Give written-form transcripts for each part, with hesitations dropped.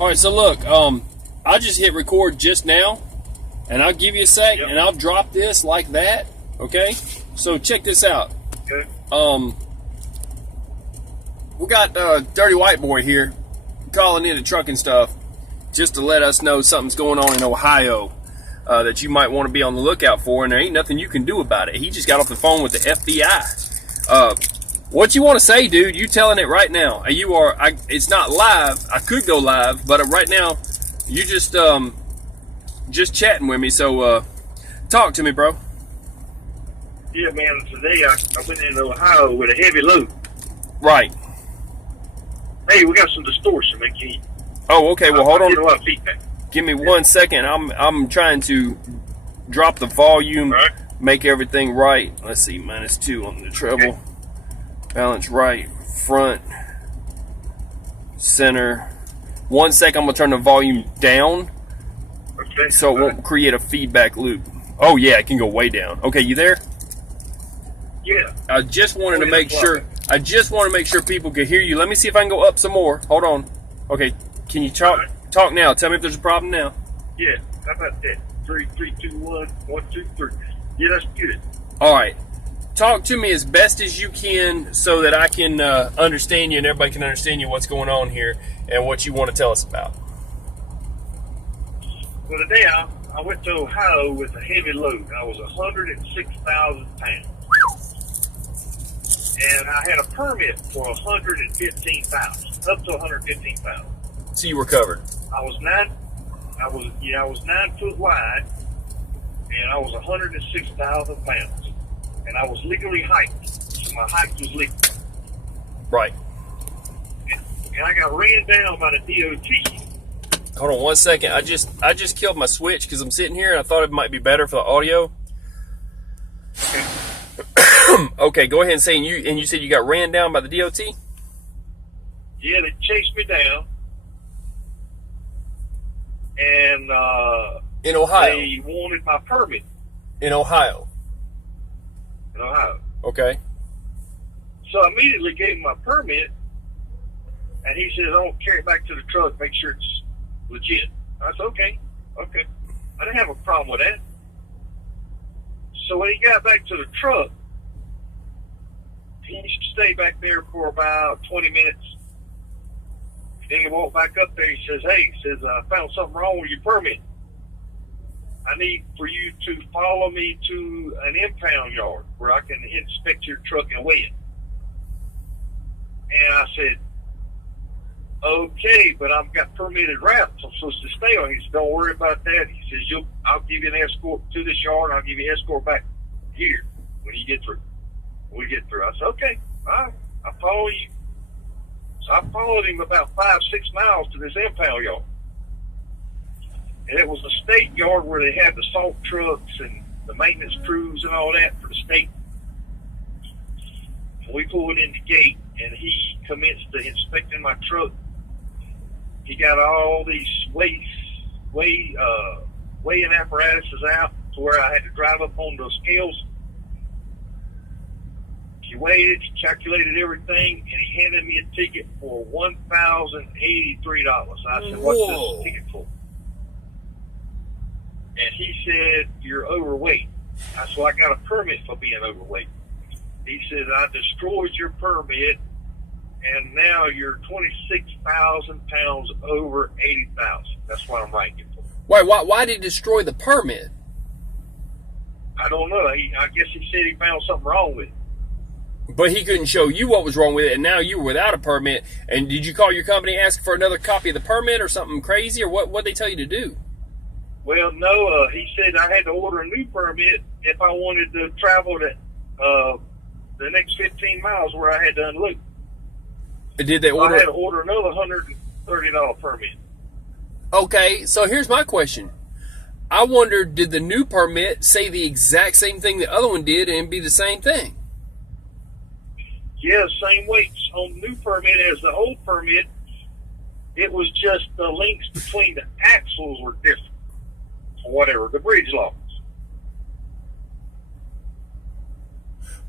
All right, so look, I just hit record just now, and I'll give you a sec, and I'll drop this like that, okay? So check this out. Okay. We got Dirty White Boy here calling in the trucking stuff just to let us know something's going on in Ohio that you might want to be on the lookout for, and there ain't nothing you can do about it. He just got off the phone with the FBI. What you want to say, dude? You telling it right now. It's not live. I could go live, but right now, you just chatting with me. So, talk to me, bro. Yeah, man. Today I went into Ohio with a heavy load. Right. Hey, we got some distortion, man. Oh, okay. Well, hold on. I get a lot of feedback. Give me 1 second. I'm trying to drop the volume, right. Make everything right. Let's see, -2 on the treble. Okay. Balance right, front, center. 1 second, I'm gonna turn the volume down, Okay. so it won't create a feedback loop. Oh yeah, it can go way down. Okay, you there? Yeah. I just wanted to make sure. I just want to make sure people could hear you. Let me see if I can go up some more. Hold on. Okay, can you talk? Right. Talk now. Tell me if there's a problem now. Yeah. How about that? 3, 2, 1, 1, 2, 3. Yeah, that's good. All right. Talk to me as best as you can so that I can understand you and everybody can understand you what's going on here and what you want to tell us about. Well, today I went to Ohio with a heavy load. I was 106,000 pounds. And I had a permit for 115,000, up to 115,000. So you were covered. I was 9 foot wide, and I was 106,000 pounds. And I was legally hiked, so my hike was legal. Right. And I got ran down by the DOT. Hold on 1 second. I just killed my switch because I'm sitting here and I thought it might be better for the audio. Okay, go ahead and say you said you got ran down by the DOT? Yeah, they chased me down. And In Ohio. they wanted my permit In Ohio. in Ohio. Okay. So I immediately gave him my permit, and he says, "Oh, carry it back to the truck, make sure it's legit." I said, okay. I didn't have a problem with that. So when he got back to the truck, he stayed back there for about 20 minutes. Then he walked back up there. He says, "Hey," he says, "I found something wrong with your permit. I need for you to follow me to an impound yard where I can inspect your truck and weigh it." And I said, "Okay, but I've got permitted routes I'm supposed to stay on." He said, "Don't worry about that." He says, "I'll give you an escort to this yard. I'll give you an escort back here when you get through." When we get through, I said, "Okay, all right, I'll follow you." So I followed him about 5-6 miles to this impound yard. And it was a state yard where they had the salt trucks and the maintenance crews and all that for the state. And we pulled in the gate, and he commenced to inspecting my truck. He got all these weighing apparatuses out to where I had to drive up on those scales. He weighed it, he calculated everything, and he handed me a ticket for $1,083. I said, "What's this ticket for?" And he said, "You're overweight." I said, "Well, I got a permit for being overweight." He said, "I destroyed your permit, and now you're 26,000 pounds over 80,000. That's what I'm writing you for." Why did he destroy the permit? I don't know. I guess he said he found something wrong with it. But he couldn't show you what was wrong with it, and now you were without a permit. And did you call your company asking for another copy of the permit or something crazy, or what they tell you to do? Well, no, he said I had to order a new permit if I wanted to travel the next 15 miles where I had to unload. Did they So order? I had to order another $130 permit. Okay, so here's my question. I wonder, did the new permit say the exact same thing the other one did and be the same thing? Yeah, same weights on the new permit as the old permit. It was just the links between the axles were different. Or whatever, the bridge locks.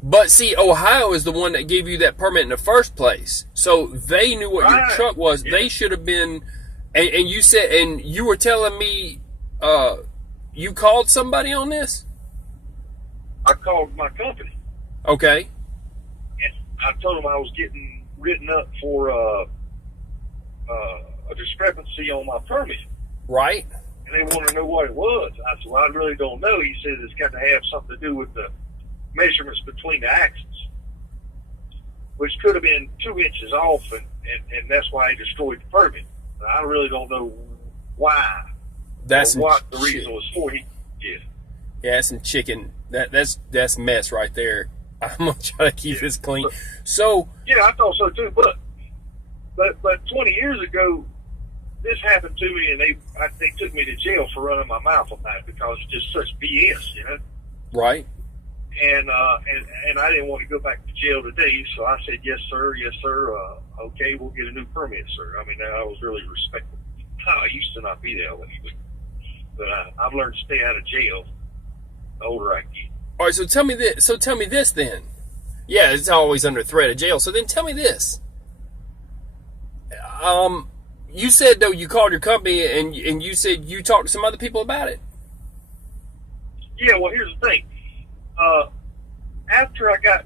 But see, Ohio is the one that gave you that permit in the first place. So they knew what your truck was. Yeah. They should have been And you said, and you were telling me, you called somebody on this? I called my company. Okay. And I told them I was getting written up for a discrepancy on my permit. Right. And they want to know what it was. I said, well, I really don't know. He said it's got to have something to do with the measurements between the axles, which could have been 2 inches off, and that's why he destroyed the permit. I really don't know why. That's or what the reason was for. Yeah. Yeah, that's some chicken. That's mess right there. I'm gonna try to keep this clean. So yeah, I thought so too. But 20 years ago, this happened to me, and they took me to jail for running my mouth about it because it's just such BS, you know. Right. And I didn't want to go back to jail today, so I said, yes, sir. Okay, we'll get a new permit, sir. I mean, I was really respectful. I used to not be that way, but I've learned to stay out of jail the older I get. All right, so tell me this then. Yeah, it's always under threat of jail. So then tell me this. You said, though, you called your company and you said you talked to some other people about it. Yeah, well, here's the thing. After I got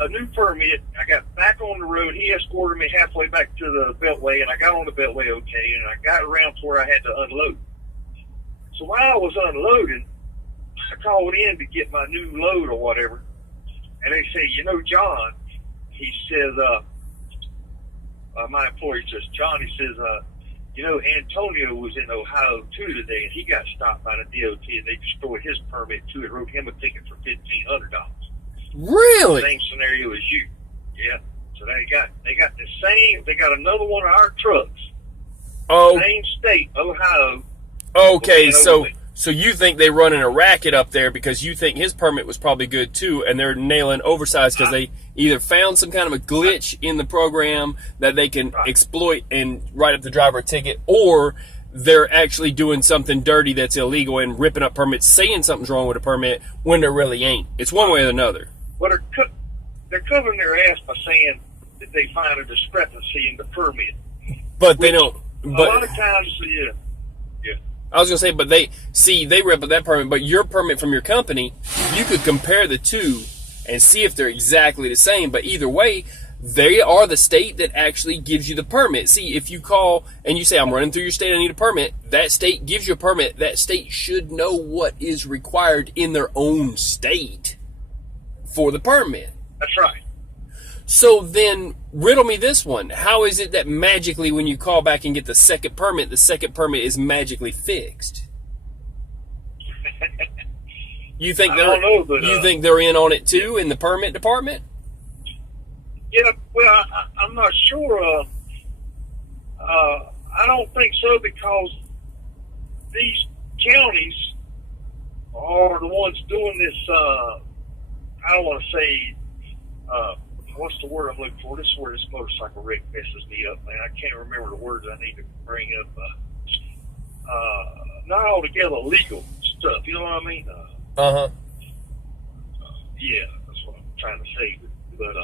a new permit, I got back on the road. He escorted me halfway back to the Beltway, and I got on the Beltway okay, and I got around to where I had to unload. So while I was unloading, I called in to get my new load or whatever, and they say, you know, John, he says, my employee says, John, he says, you know, Antonio was in Ohio too today, and he got stopped by the DOT, and they destroyed his permit too, and wrote him a ticket for $1,500. Really? Same scenario as you. Yeah. So they got the same. They got another one of our trucks. Oh. Same state, Ohio. Okay, so you think they're running a racket up there because you think his permit was probably good too, and they're nailing oversized because they either found some kind of a glitch in the program that they can exploit and write up the driver a ticket, or they're actually doing something dirty that's illegal and ripping up permits, saying something's wrong with a permit when there really ain't. It's one way or another. Well, they're covering their ass by saying that they find a discrepancy in the permit. But they don't. A lot of times, yeah. I was going to say, but they rip up that permit, but your permit from your company, you could compare the two and see if they're exactly the same. But either way, they are the state that actually gives you the permit. See, if you call and you say, I'm running through your state, I need a permit, that state gives you a permit. That state should know what is required in their own state for the permit. That's right. So then, riddle me this one. How is it that magically when you call back and get the second permit is magically fixed? You think think they're in on it too in the permit department? Yeah, well, I'm not sure. I don't think so because these counties are the ones doing this. I don't want to say. What's the word I'm looking for? This is where this motorcycle wreck messes me up, man. I can't remember the words I need to bring up. Not altogether legal stuff, you know what I mean? Yeah, that's what I'm trying to say. But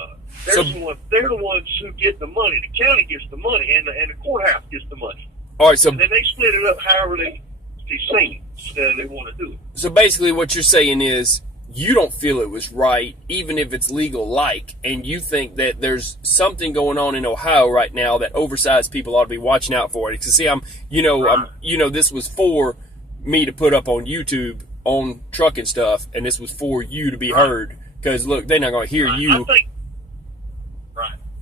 they're the ones who get the money. The county gets the money, and the courthouse gets the money. All right, so and then they split it up however they see they want to do it. So basically, what you're saying is, you don't feel it was right, even if it's legal-like, and you think that there's something going on in Ohio right now that oversized people ought to be watching out for it. Because see, this was for me to put up on YouTube on trucking stuff, and this was for you to be heard. Because look, they're not going to hear you.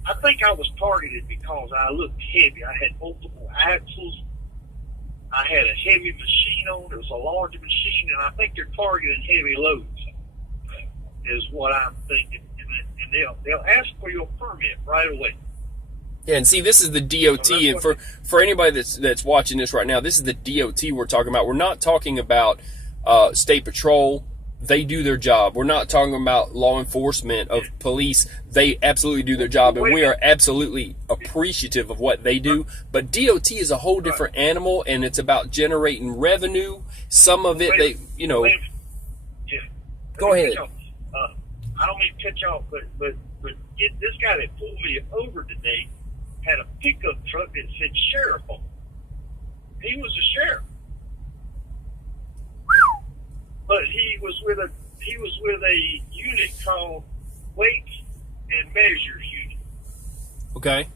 I think I was targeted because I looked heavy. I had multiple axles. I had a heavy machine on. It was a larger machine, and I think they're targeting heavy loads. Is what I'm thinking, and they'll ask for your permit right away. Yeah, and see, this is the DOT, and for anybody that's watching this right now, this is the DOT we're talking about. We're not talking about State Patrol. They do their job. We're not talking about law enforcement of police. They absolutely do their job, and we are absolutely appreciative of what they do. But DOT is a whole different animal, and it's about generating revenue. Some of it, Go ahead. I don't mean to cut you off, but this guy that pulled me over today had a pickup truck that said sheriff on it. He was a sheriff, but he was with a unit called Weights and Measures Unit, Okay.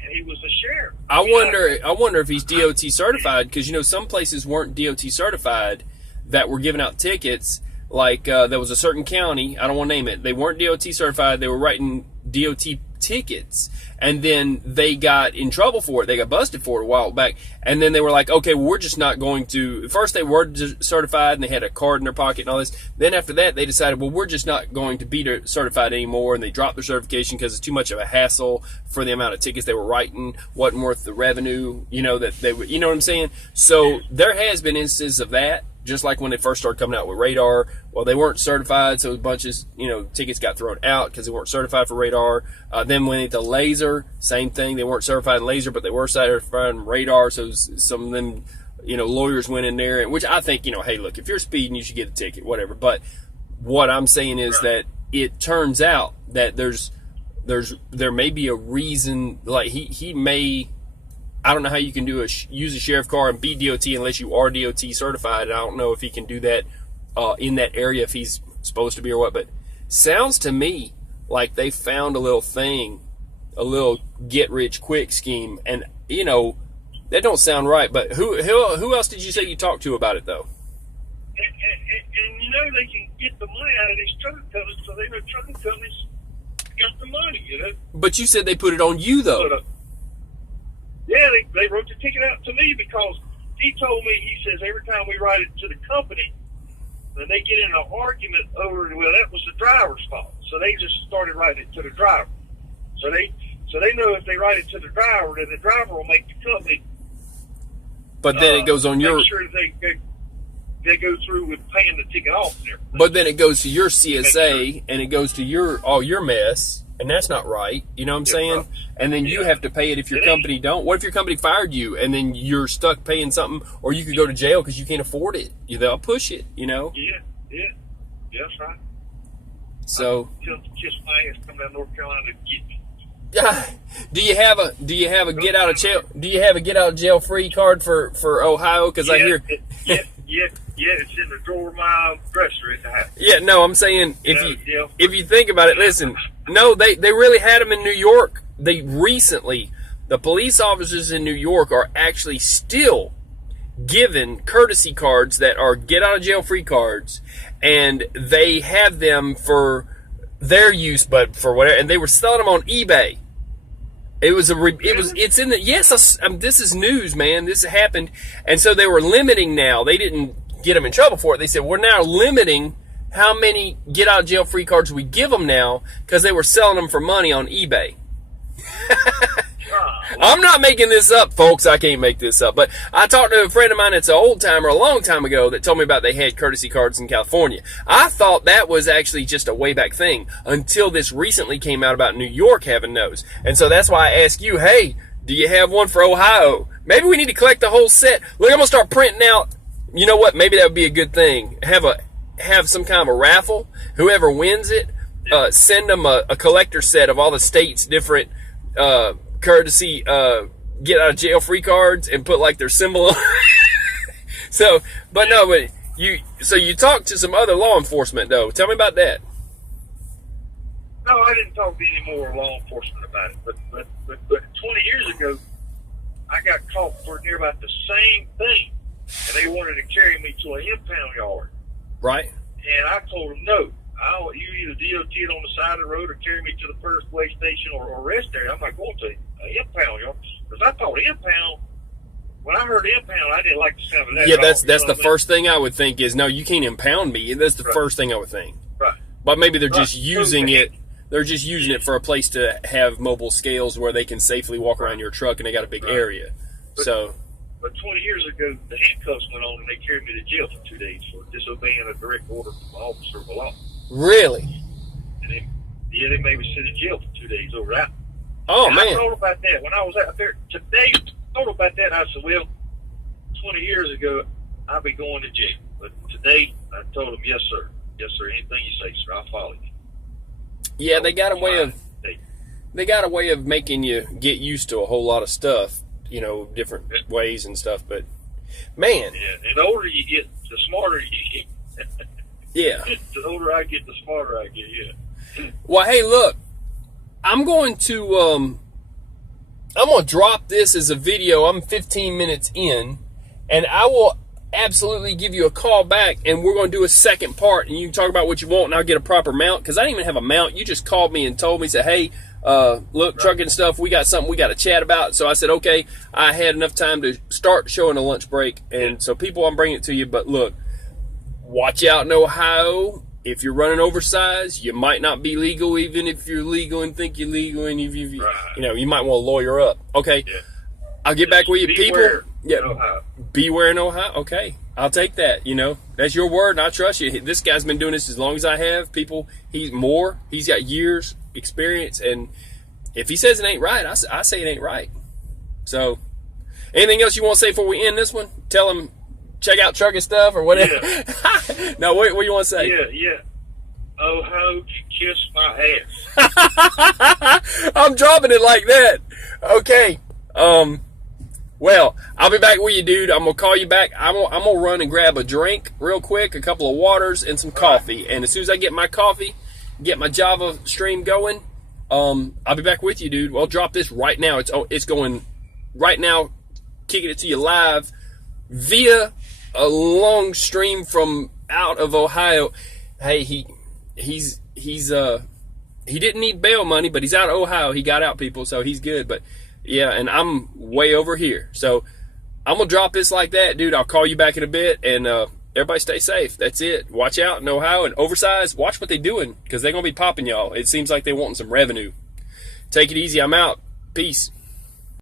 and he was a sheriff. I wonder if he's DOT certified, because some places weren't DOT certified that were giving out tickets. Like there was a certain county, I don't want to name it. They weren't DOT certified. They were writing DOT tickets, and then they got in trouble for it. They got busted for it a while back, and then they were like, okay, well, we're just not going to. First they were certified and they had a card in their pocket and all this. Then after that they decided, well, we're just not going to be certified anymore, and they dropped their certification because it's too much of a hassle for the amount of tickets they were writing. Wasn't worth the revenue, that they would. You know what I'm saying? So there has been instances of that. Just like when they first started coming out with radar, well, they weren't certified, so a bunch of tickets got thrown out because they weren't certified for radar. Then when the laser, same thing, they weren't certified in laser, but they were certified in radar. So some of them, lawyers went in there, which I think, hey, look, if you're speeding, you should get a ticket, whatever. But what I'm saying is that it turns out that there may be a reason, like he may. I don't know how you can use a sheriff car and be DOT unless you are DOT certified. I don't know if he can do that in that area if he's supposed to be or what. But sounds to me like they found a little thing, a little get-rich-quick scheme. And, that don't sound right. But who else did you say you talked to about it, though? And they can get the money out of these trucking companies, so they know trucking companies got the money, But you said they put it on you, though. But, yeah, they wrote the ticket out to me because he told me, he says, every time we write it to the company, then they get in an argument over, well, that was the driver's fault. So they just started writing it to the driver. So they know if they write it to the driver, then the driver will make the company. But then it goes on your. Make sure they go through with paying the ticket off and everything. But then it goes to your CSA and it goes to all your mess, and that's not right. You know what I'm saying? Right. And then you have to pay it if your company don't. What if your company fired you and then you're stuck paying something, or you could go to jail because you can't afford it? They'll push it. Yeah, that's right. So kiss my ass, come down to North Carolina and get me. do you have a get out of jail free card for Ohio? Because I hear. Yeah, it's in the drawer of my dresser at the house. Yeah, no, I'm saying if you think about it, listen, no, they really had them in New York. The police officers in New York are actually still given courtesy cards that are get out of jail free cards, and they have them for their use, but for whatever, and they were selling them on eBay. It's in the, yes, this is news, man. This happened. And so they were limiting now. They didn't get them in trouble for it. They said, we're now limiting how many get out of jail free cards we give them now, because they were selling them for money on eBay. I'm not making this up, folks. I can't make this up. But I talked to a friend of mine that's an old timer a long time ago that told me about they had courtesy cards in California. I thought that was actually just a way back thing until this recently came out about New York having those. And so that's why I ask you, hey, do you have one for Ohio? Maybe we need to collect the whole set. Look, I'm going to start printing out. You know what? Maybe that would be a good thing. Have some kind of a raffle. Whoever wins it, send them a collector set of all the states' different courtesy get out of jail free cards and put like their symbol on. But you talked to some other law enforcement though. Tell me about that. No, I didn't talk to any more law enforcement about it. But 20 years ago, I got caught for near about the same thing, and they wanted to carry me to an impound yard. Right. And I told them no. You either DOT it on the side of the road or carry me to the first way station or rest area. I'm not going to an impound yard, because I thought impound. When I heard impound, I didn't like the sound of that. Yeah, that's the first thing I would think is, no, you can't impound me. That's the first thing I would think. Right. But maybe they're just using it. They're just using it for a place to have mobile scales where they can safely walk around your truck, and they got a big area. But 20 years ago, the handcuffs went on, and they carried me to jail for 2 days for disobeying a direct order from an officer of the law. Really? And they made me sit in jail for 2 days over that. Oh, man. I told about that when I was out there today. I told about that. I said, well, 20 years ago, I'll be going to jail. But today, I told them, yes, sir. Yes, sir. Anything you say, sir, I'll follow you. Yeah, they got a way of making you get used to a whole lot of stuff. you know, different ways and stuff. But man, Yeah, and the older you get, the smarter you get. yeah. The older I get, the smarter I get. Yeah. Well, hey, look, I'm going to drop this as a video. I'm 15 minutes in, and I will absolutely give you a call back, and we're going to do a second part, and you can talk about what you want, and I'll get a proper mount, because I didn't even have a mount. You just called me and told me, said, hey, look, trucking stuff, we got something we got to chat about. So I said, okay, I had enough time to start showing a lunch break, and so people, I'm bringing it to you. But look, watch out in Ohio. If you're running oversized, you might not be legal, even if you're legal and think you're legal, and you know, you might want to lawyer up. Okay, Yeah. I'll get back with you, Beware people. Yeah, in Ohio. beware in Ohio. Okay, I'll take that. You know, that's your word, and I trust you. This guy's been doing this as long as I have. People, he's got years experience, and if he says it ain't right, I say it ain't right. So, anything else you want to say before we end this one? Tell him. Check out trucking stuff or whatever. Yeah. No, what do you want to say? Yeah. Oh, ho, kiss my ass. I'm dropping it like that. Okay. Well, I'll be back with you, dude. I'm gonna call you back. I'm gonna run and grab a drink real quick, a couple of waters and some coffee. And as soon as I get my coffee, get my Java stream going, I'll be back with you, dude. Well, drop this right now. It's going right now, kicking it to you live via a long stream from out of Ohio. Hey, he didn't need bail money, but he's out of Ohio. He got out, people, so he's good. But yeah, and I'm way over here. So I'm gonna drop this like that, dude. I'll call you back in a bit, and everybody stay safe. That's it. Watch out in Ohio and oversized. Watch what they're doing, because they're gonna be popping y'all. It seems like they're wanting some revenue. Take it easy. I'm out. Peace.